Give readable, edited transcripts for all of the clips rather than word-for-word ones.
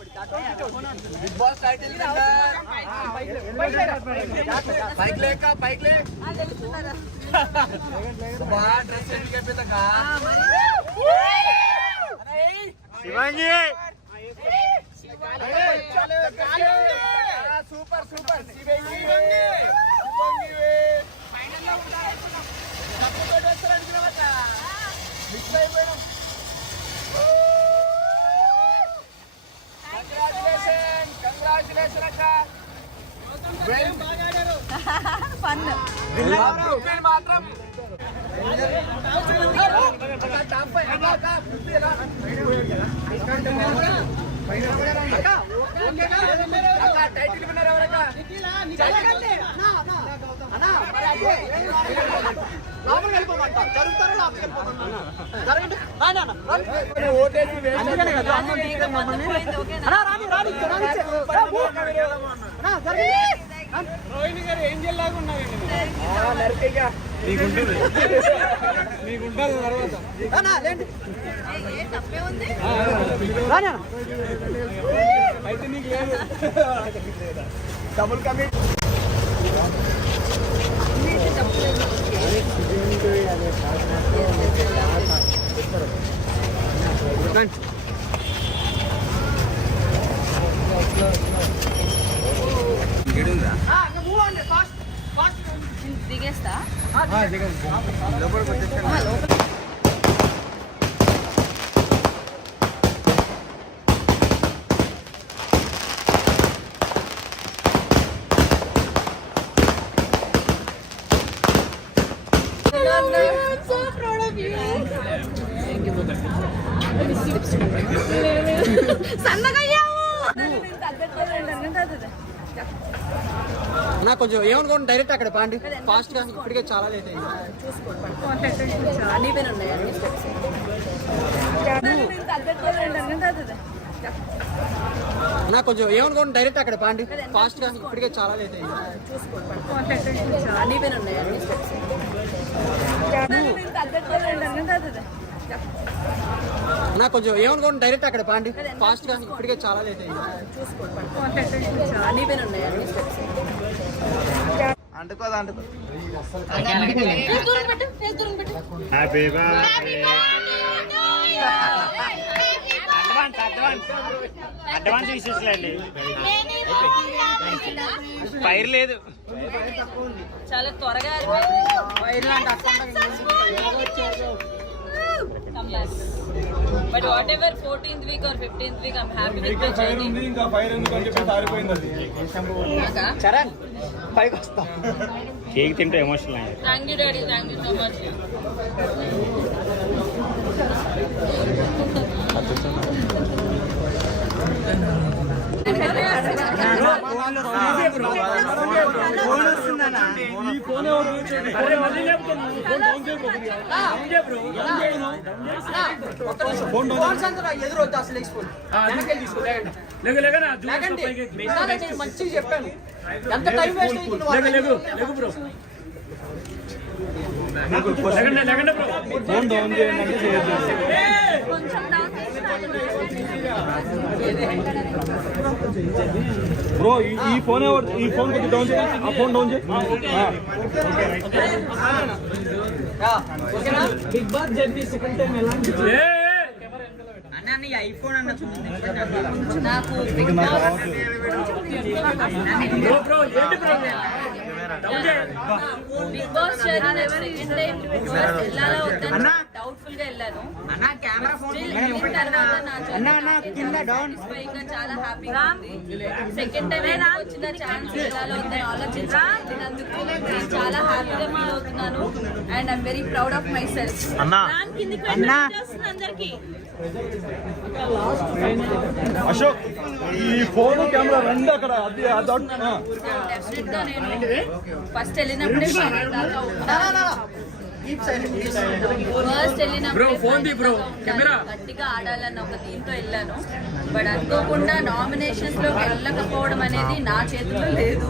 Big boss title bike लेका bike ले बाहर ड्रेस चेंज कर पे तक Shivangi super super Shivangi final లో ఉంటారు డబ్బు పెట్టి వస్తారు అనుకున్నావట మిస్ అయిపోయాం కంగ్రాచులేషన్ అక్క ఫన్ మాత్రం టైటిల్ విన్నర్ ఎవరక్క రోహిణి గారు ఏంజల్ లాగా ఉన్నారండి నీకుంటుంది తర్వాత అయితే నీకు లేదు డబుల్ కమిట్ దిగేస్తా నాకు కొంచెం ఏమనుకోండి డైరెక్ట్ అక్కడ పాండి ఫాస్ట్ గా ఇప్పటికే చాలా లేట్ అయింది నాకు కొంచెం ఏమనుకోండి డైరెక్ట్ అక్కడ పాండి ఫాస్ట్ గా ఇప్పటికే చాలా లేట్ అయింది నాకు కొంచెం ఏమనుకోండి డైరెక్ట్ అక్కడ పాండి ఫాస్ట్ గా ఇప్పటికే చాలా లేట్ అయింది అంటుకోదా అంటుకో అడ్వాన్స్ విషయండి ఫైర్ లేదు చాలా త్వరగా But whatever 14th week or 15th week, I'm happy with the journey. ఇంకా ఫైర్ ఎందుకని చెప్పి సారిపోయింది అది చరణ్ పైకి వస్తా కేక్ తింటే ఎమోషనల్ అయ్యింది. Thank you, Daddy. Thank you so much. ఎదురు అసలు మంచిగా చెప్పాను ఎంత టైం వేస్ట్ బ్రో ఈ ఫోన్ కొంచెం డౌన్ చేయి ఆ ఫోన్ డౌన్ చేయి Bigg Boss journey second time ఎలా అన్న ఐఫోన్ అన్న నాకు Bigg Boss journey second time వెళ్ళాలా వద్దని డౌట్ఫుల్ గా వెళ్ళాను. చాలా హ్యాపీగా సెకండ్ టైం వచ్చిన ఛాన్స్ వెళ్ళాలా వద్దని ఆలోచించినందుకు నేను చాలా హ్యాపీగా ఫీల్ అవుతున్నాను and I'm very proud of my self. అందరికి అశోక్ ఈ ఫోన్ కెమెరా రెండు అక్కడ డెఫినెట్ గా నేను ఫస్ట్ వెళ్ళినప్పుడే ఫస్ట్ వెళ్ళినప్పుడు గట్టిగా ఆడాలన్న ఒక దీంతో వెళ్ళాను. బట్ అనుకోకుండా నామినేషన్స్ లో వెళ్ళకపోవడం అనేది నా చేతిలో లేదు.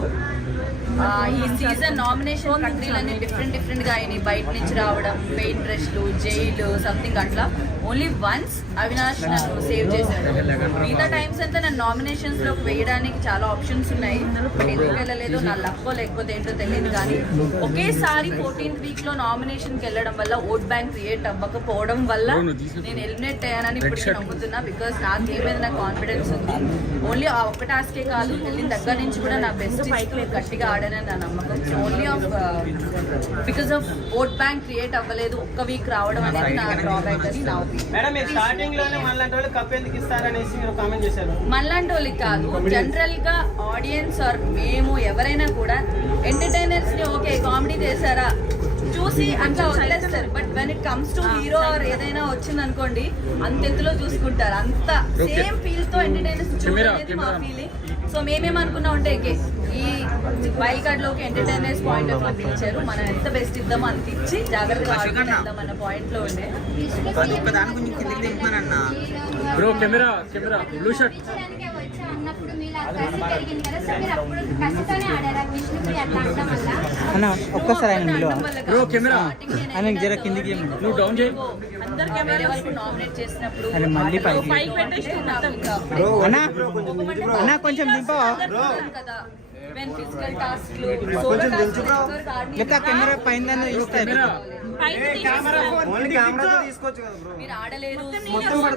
ఈ సీజన్ నామినేషన్ ప్రక్రియలన్నీ డిఫరెంట్ గా అయినాయి. బయట నుంచి రావడం, పెయింట్ బ్రష్లు, జైలు సంథింగ్ అట్లా. ఓన్లీ వన్స్ అవినాష్ నన్ను సేవ్ చేశాడు. మిగతా టైమ్స్ అంతా నన్ను నామినేషన్స్ లో వేయడానికి చాలా ఆప్షన్స్ ఉన్నాయి. ఎందుకు వెళ్ళలేదు, నా లక్కో లేకపోతే ఏంటో తెలియదు. కానీ ఒకేసారి 14th వీక్ లో నామినేషన్కి వెళ్ళడం వల్ల ఓట్ బ్యాంక్ క్రియేట్ అవ్వకపోవడం వల్ల నేను ఎలిమినేట్ అయ్యానని ఇప్పుడు నమ్ముతున్నా. బికాస్ నాకు ఏమైంది, నాకు కాన్ఫిడెన్స్ ఉంది. ఓన్లీ ఆ ఒక్క టాస్కే కాదు, వెళ్ళిన దగ్గర నుంచి కూడా నా బెస్ట్ గట్టిగా ఆడానని నా నమ్మకం. Only of because of vote bank create అవ్వలేదు, ఒక్క వీక్ రావడం అనేది నా డ్రాబ్యాక్ అని నా మేడం. స్టార్టింగ్ లోనే మనలాంటి వాళ్ళు కప్ ఎందుకు ఇస్తారనేసి మీరు కామెంట్ చేశారు. మనలాంటి వాళ్ళకి కాదు, జనరల్ గా ఆడియన్స్ ఆర్ మేము ఎవరైనా కూడా ఎంటర్టైనర్స్ ని ఓకే కామెడీ చేశారా చూసి అట్లా వదిలేస్తారు. But when it comes to hero or ఏదైనా వచ్చింది అనుకోండి, అంతెందులో చూసుకుంటారు. అంత సేమ్ ఫీల్ తో ఎంటర్టైనర్స్ చూడలేదు మా ఫీలింగ్. సో మేమేమనుకున్నాం అంటే ఈ వైల్డ్ కార్డ్ లోకి ఎంటర్టైనర్స్ పాయింట్ ఆఫ్ వ్యూ ఇచ్చారు. మనం ఎంత బెస్ట్ ఇద్దామో అంత ఇచ్చి జాగ్రత్తగా ఆడుకుందాం అన్న పాయింట్ లో ఉండే. బ్రో కెమెరా బ్లూ షర్ట్ అన్న ఒక్కసారి ఆయన నిలువ బ్రో కెమెరా ఆయన జర కిందికి నువ్వు డౌన్ చేయి. అందరు కెమెరా వరకు నామినేట్ చేసినప్పుడు ఆయన మళ్ళీ పైకి అన్నా అన్నా కొంచెం దింపవా వెన్ ఫిజికల్ టాస్క్లు లేక కెమెరా పైన ఇస్తారు మీరు ఆడలేరు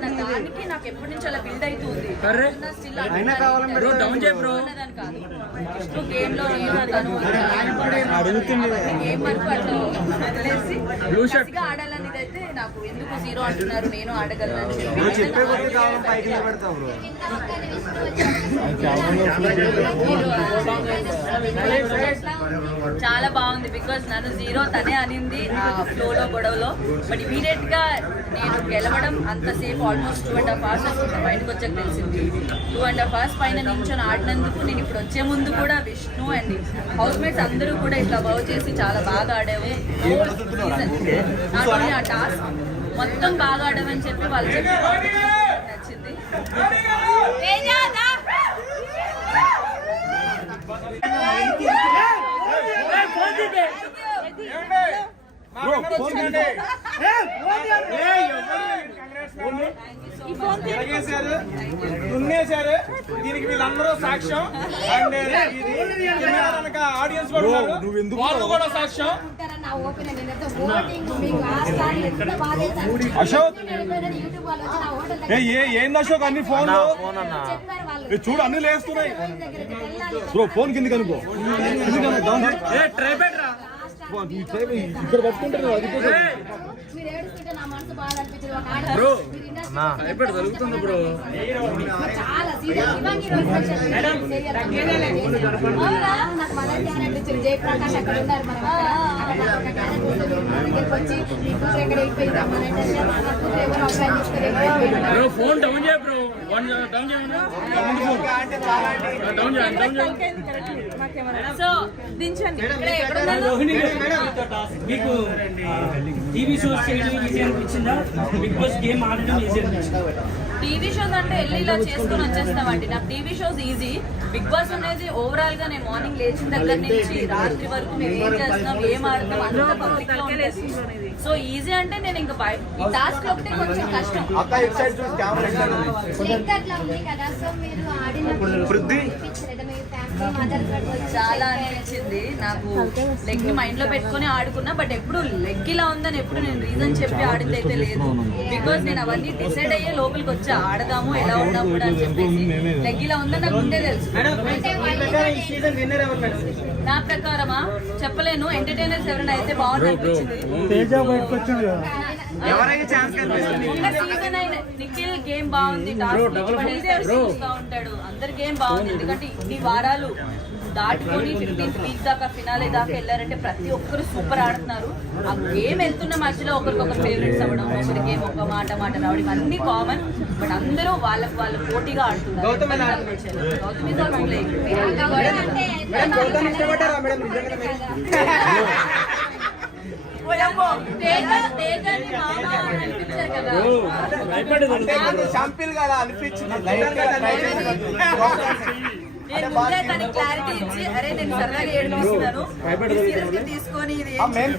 దానికి నాకు ఎప్పటి నుంచి అలా బిల్డ్ అవుతుంది. గేమ్ లో అడుగుతుంది గేమ్ వరకు అట్లా వదిలేసి ఆడాలనేది అయితే నాకు ఎందుకు 0 అంటున్నారు, నేను ఆడగలను. చాలా బాగుంది బికాస్ నన్ను 0 తనే అనింది ఆ ఫ్లోలో గొడవలో. బట్ ఇమీడియట్ గా నేను గెలవడం అంతసేపు ఆల్మోస్ట్ 2.5 hours బయటకు వచ్చాక తెలిసింది. 2.5 hours పైన నించొని ఆడినందుకు నేను ఇప్పుడు వచ్చే ముందు కూడా విష్ణు అండ్ హౌస్ మేట్స్ అందరూ కూడా ఇట్లా బాగు చేసి చాలా బాగా ఆడావు. నాట్ ఓన్లీ ఆ టాస్క్ మొత్తం బాగా ఆడమని చెప్పి వాళ్ళు చెప్పి నచ్చింది. దున్నేశారు. దీనికి వీళ్ళందరూ సాక్ష్యం. ఆడియన్స్ వాళ్ళు కూడా సాక్ష్యం. అశోక్ ఏంది అశోక్ అన్ని ఫోన్లు చూడు, అన్ని లేస్తున్నాయి. బ్రో ఫోన్ కిందికి అనుకో, ఇక్కడ పట్టుకుంటారు. జరుగుతుంది బ్రో. జయప్రకాష్ అక్కడ ఉన్నారు. ఫోన్ డౌన్ చేయ బ్రో, డౌన్ సో దించండి. మీకు టీవీ షోస్ చేయడం ఈజీ అనిపించిందా? బిగ్ బాస్ గేమ్ ఆడడం ఈజీ అనిపించిందా? టీవీ షోస్ అంటే వెళ్ళి ఇలా చేసుకుని వచ్చేస్తామండి. నాకు TV shows easy. Big boss అనేది ఓవరాల్ గా నేను మార్నింగ్ లేచిన దగ్గర నుంచి రాత్రి వరకు మేము ఏం చేస్తున్నాం, ఏం ఆడుతున్నాం అంతా పబ్లిక్ లో ఉండేది. సో ఈజీ అంటే నేను ఇంకా ఈ టాస్క్ ఒకటే కొంచెం కష్టం. చాలా అనిపించింది నాకు. లెగ్ ని మైండ్ లో పెట్టుకుని ఆడుకున్నా. బట్ ఎప్పుడు లెగ్ ఇలా ఉందని ఎప్పుడు నేను రీజన్ చెప్పి ఆడింది అయితే లేదు. బికాస్ నేను అవన్నీ డిసైడ్ అయ్యే లోపలికి వచ్చా, ఆడదాము ఎలా ఉన్నాము కూడా అని చెప్పేసి. లెగ్ ఇలా ఉందని నాకు ముందే తెలుసు. నా ప్రకారమా చెప్పలేను. ఎంటర్టైనర్స్ ఎవరైనా అయితే బాగుంది అనిపించింది. సీజన్ అయిన నిఖిల్ గేమ్ బాగుంది, చూస్తూ ఉంటాడు. అందరి గేమ్ బాగుంది. ఎందుకంటే ఇన్ని వారాలు దాటుకొని 15th వీక్ దాకా ఫినాలే దాకా వెళ్ళారంటే ప్రతి ఒక్కరు సూపర్ ఆడుతున్నారు. ఆ గేమ్ వెళ్తున్న మధ్యలో ఒకరికొకరు ఫేవరెట్స్ అవ్వడం, ఒకరి గేమ్ ఒక మాట రావడం ఇవన్నీ కామన్. బట్ అందరూ వాళ్ళకి వాళ్ళు పోటీగా ఆడుతున్నారు. Gautam is also playing. నేను ముందే తనకి క్లారిటీ ఇచ్చి అరే నేను సరదాగా ఏడిపిస్తున్నాను సీరియస్ గా తీసుకొని ఇది ఏం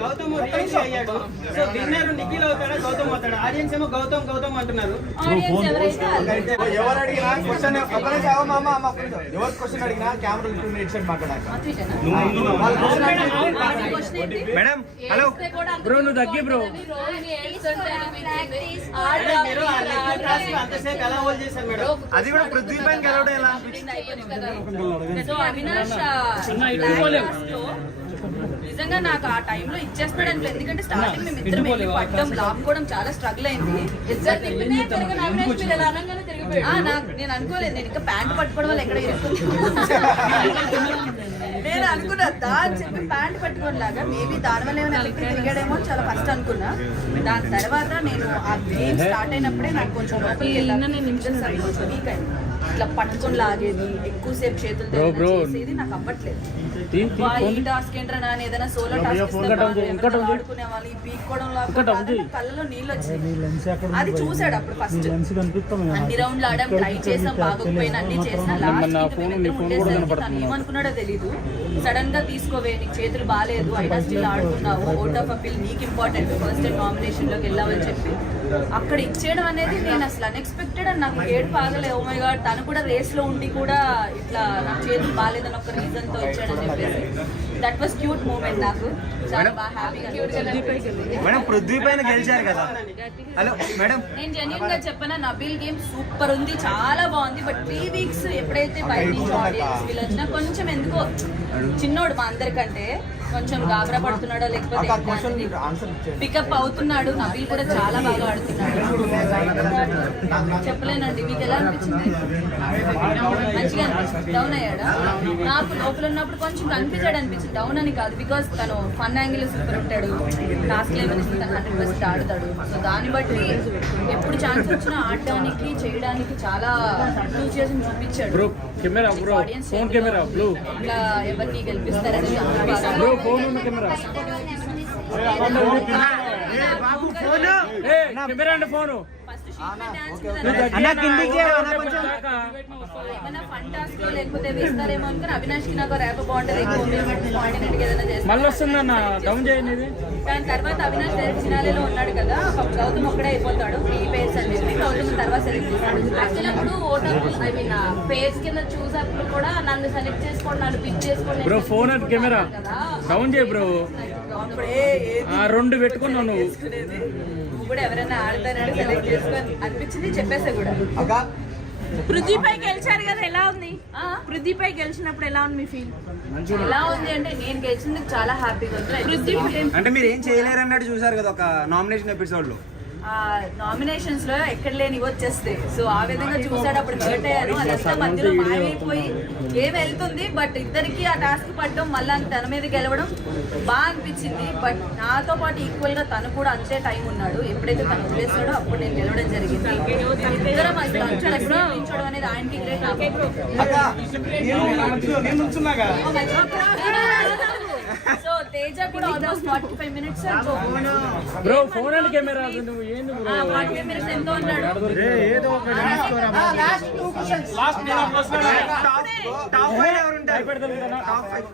గౌతమ్ అయ్యాడు. సో విన్నర్ నిఖిల్ అవుతాడా గౌతమ్ అవుతాడా? ఆడియన్స్ ఏమో గౌతమ్ గౌతమ్ అంటున్నారు. ఆడియన్స్ ఎవరైతే వాళ్ళు. ఎవరు అడిగినా క్వశ్చన్ ఎవరు క్వశ్చన్ అడిగినా కెమెరా ఇటు సైడ్ మాట్లాడాక క్వశ్చన్ ఏంటి? మేడం హలో బ్రో నువ్వు తగ్గి బ్రో. మీరు అంతసేపు ఎలా హోల్డ్ చేశారు మేడం? అది కూడా పృథ్వీ పైన గెలవడం ఎలా? సో అవినాష్ last లో నిజంగా నాకు ఆ టైంలో ఇచ్చేస్తాడు అనుకో. ఎందుకంటే స్టార్టింగ్ మేము ఇద్దరం వెళ్ళి పట్టడం లాపుకోవడం చాలా స్ట్రగుల్ అయింది. నేను అనుకోలేదు, నేను ఇంకా ప్యాంట్ పట్టుకోవడం వల్ల ఎక్కడ నేను అనుకున్నా దాని చెప్పి ప్యాంట్ పట్టుకోవడం లాగా మేబీ దాని వల్ల ఏమైనా ఎలక్ట్రిక్ తిరిగాడేమో చాలా ఫస్ట్ అనుకున్నా. దాని తర్వాత నేను ఆ గేమ్ స్టార్ట్ అయినప్పుడే నాకు కొంచెం లోపలికి వెళ్ళాను. కొంచెం వీక్ అయింది. ఇట్లా పట్టుకొని లాగేది, ఎక్కువసేపు చేతులతో చేసేది నాకు అవ్వట్లేదు. ఈ టాస్క్ ఏంట్రా అని ఏదైనా సోలో టాస్క్ ఆడుకునే వాళ్ళు ఈ పీక్కోవడం కళ్ళలో నీళ్ళు వచ్చాయి. అది చూసాడు అప్పుడు ఫస్ట్ అన్ని రౌండ్లు ఆడడం ట్రై చేసాం, బాగోకపోయినా అన్ని చేసినా లాస్ట్ తను ఏమనుకున్నాడో తెలీదు. సడన్ గా తీసుకోవే నీకు చేతులు బాగాలేదు అయినా స్టిల్ ఆడుతున్నావు, ఓట్ ఆఫ్ అపీల్ నీకు ఇంపార్టెంట్, ఫస్ట్ టైం నామినేషన్ లోకి వెళ్ళామని చెప్పి అక్కడ ఇచ్చేయడం అనేది నేను అసలు అన్ఎక్స్పెక్టెడ్. అని నాకు ఏడు పాగలే. ఓ మై గాడ్, తను కూడా రేస్ లో ఉండి కూడా ఇట్లా నాకు చేతులు బాగాలేదని ఒక రీజన్ తో ఇచ్చాడని చెప్పేసి దట్ వాస్ క్యూట్ మూమెంట్. నాకు చాలా బాగా హ్యాపీగా. మేడం పృథ్వీ పైన గెలిచారు కదా. హలో మేడం నేను జెన్యూన్ గా చెప్పనా, నబీల్ గేమ్ సూపర్ ఉంది, చాలా బాగుంది. బట్ 3 వీక్స్ ఎప్పుడైతే బయట నుంచి ఆడియన్స్ వీళ్ళు వచ్చినా కొంచెం ఎందుకో చిన్నోడు మా అందరికంటే కొంచెం గాబరా పడుతున్నాడో లేకపోతే పికప్ అవుతున్నాడు. నబీల్ కూడా చాలా బాగా ఆడుతున్నాడు. చెప్పలేనండి. మీకు ఎలా అనిపించింది? మంచిగా అనిపించింది. డౌన్ అయ్యాడా? నాకు లోపల ఉన్నప్పుడు కొంచెం కన్ఫ్యూజెడ్ అనిపించింది. డౌన్ అని కాదు, బికాస్ తను ఫన్ యాంగిల్ సూపర్ ఉంటాడు, టాస్క్ లెవెల్ తను 100% ఆడుతాడు. సో దాన్ని బట్టి ఎప్పుడు ఛాన్స్ వచ్చినా ఆడడానికి చేయడానికి చాలా ఎంతూజియాజం చూపించాడు. Bro camera bro phone camera bro ఇట్లా ఎవరిని గెలిపిస్తారని బ్రో ఫోన్ ఉంది కెమెరా. ఏ కెమెరా అంటే ఫోను అన్న కిందికి ఏమైనా ఫన్ టాస్క్ లో లేకపోతే వేస్తారేమో అనుకుని అవినాష్ కి నాకు ర్యాప్ బాగుంటది, ఏదైనా చేస్తాను. మళ్ళీ వస్తుందన్న డౌన్ చేయండి. దాని తర్వాత అవినాష్ డైరెక్ట్ ఫినాలేలో ఉన్నాడు కదా, గౌతమ్ ఒక్కడే అయిపోతాడు. 3 పేర్స్ అని చెప్పి గౌతమ్ తర్వాత సెలెక్ట్ చేస్తాడు. వచ్చినప్పుడు ఓటర్ ఐ మీన్ పేజ్ కింద చూసినప్పుడు కూడా నన్ను సెలెక్ట్ చేసుకోండి, నన్ను పిక్ చేసుకోండి. బ్రో ఫోన్ అంటే కెమెరా డౌన్ చేయి బ్రో. అప్పుడే 2 పెట్టుకున్నావు నువ్వు. నువ్వు కూడా ఎవరైనా ఆడతానని సెలెక్ట్ చేసుకొని అనిపించింది, చెప్పేసా కూడా. పృథ్వీపై గెలిచారు కదా, ఎలా ఉంది? పృథ్వీపై గెలిచినప్పుడు ఎలా ఉంది మీ ఫీల్? ఎలా ఉంది అంటే నేను గెలిచినందుకు చాలా హ్యాపీగా ఉంది. అంటే మీరు ఏం చేయలేరు అన్నట్టు చూసారు కదా ఒక నామినేషన్ ఎపిసోడ్ లో. నామినేషన్స్ లో ఎక్కడ లేని వచ్చేస్తాయి. సో ఆ విధంగా చూసాడు, అప్పుడు హర్ట్ అయ్యాను. అదంతా మధ్యలో మాయమైపోయి గేమ్ వెళ్తుంది. బట్ ఇద్దరికి ఆ టాస్క్ పడడం మళ్ళీ తన మీద గెలవడం బాగా అనిపించింది. బట్ నాతో పాటు ఈక్వల్ గా తను కూడా అంతే టైం ఉన్నాడు. ఎప్పుడైతే తను వదిలేసాడో అప్పుడు నేను గెలవడం జరిగింది. ఇద్దరం అసలు నిల్చోవడం అనేది ఆయనకి గ్రేట్, సో తేజ కూడా almost 45 minutes bro phone and camera నువ్వు ఏంది బ్రో 45 మినిట్స్ ఎంతో ఉన్నాడు. ఏదో ఒకటి లాస్ట్ 2 క్వశ్చన్స్ లాస్ట్ టాప్ 5 ఎవరు ఉంటారు? భయపెడతారు కదా టాప్ 5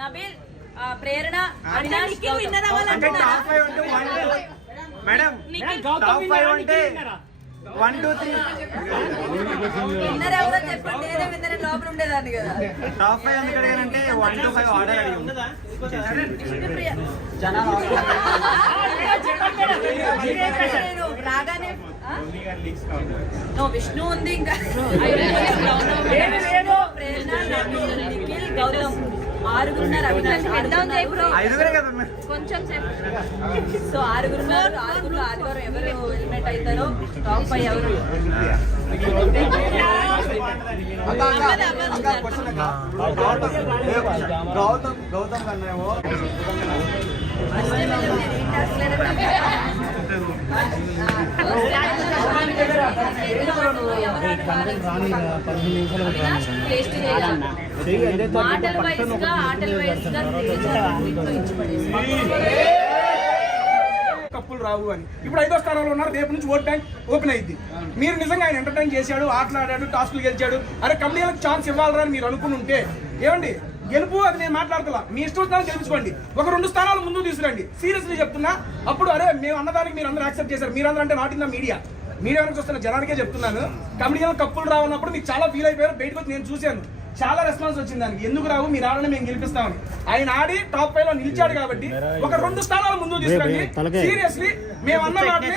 నబీల్, ప్రేరణ, అవినాష్, విన్నర్ అంటే టాప్ 5 ఉంటే 1 2 మేడం టాప్ 5 ఉంటే 1 2 3 విన్నర్ ఎవరో చెప్పండి. నేనే విన్నర్ లోపల ఉండేదాన్ని కదా. టాప్ 5 ఎందుకు అడిగానంటే 1 to 5 ఆర్డర్ అడిగి ఉండదా? విష్ణుప్రియ నేను రాగానే విష్ణు ఉంది, ఇంకా ప్రేరణ, నబీల్, నిఖిల్, గౌతమ్ 6 ఉన్నారు. అవినాష్ ఐదుగురే కదా మరి. కొంచెం సేపు. సో 6 ఉన్నారు. 6 ఆదివారం ఎవరు ఎలిమినేట్ అవుతారో టాప్ 5 ఎవరు? గౌతమ్ కన్నా ఫస్ట్ టైం మాటల వైజ్ గా ఆటల వైజ్ గా కప్పులు రావు అని. ఇప్పుడు 5వ స్థానంలో ఉన్నారు, రేపు నుంచి ఓట్ బ్యాంక్ ఓపెన్ అయింది. మీరు నిజంగా ఆయన ఎంటర్టైన్ చేశాడు, ఆటలాడాడు, టాస్కులు గెలిచాడు, అరే కమిటీలకు ఛాన్స్ ఇవ్వాలరా అని మీరు అనుకుని ఉంటే ఏమండి గెలుపు అది నేను మాట్లాడుతున్నా, మీ ఇష్టం వచ్చినా గెలుచుకోండి, ఒక 2 స్థానాలు ముందు తీసుకురండి. సీరియస్లీ చెప్తున్నా. అప్పుడు అరే మేము అన్నదానికి మీరు అందరూ యాక్సెప్ట్ చేశారు, మీరందరూ అంటే నాట్ ఇన్ ద మీడియా నుంచి వస్తున్న జనానికే చెప్తున్నాను. కమిటీలకు కప్పులు రావున్నప్పుడు మీకు చాలా ఫీల్ అయిపోయారు, బయటకు వచ్చి నేను చూశాను, చాలా రెస్పాన్స్ వచ్చింది దానికి. ఎందుకు రావు, మీరు ఆడని మేము గెలిపిస్తామని. ఆయన ఆడి టాప్ 5 లో నిలిచాడు కాబట్టి ఒక 2 స్థానాలు ముందు తీసుకురండి. సీరియస్లీ మేము అన్న మాటలే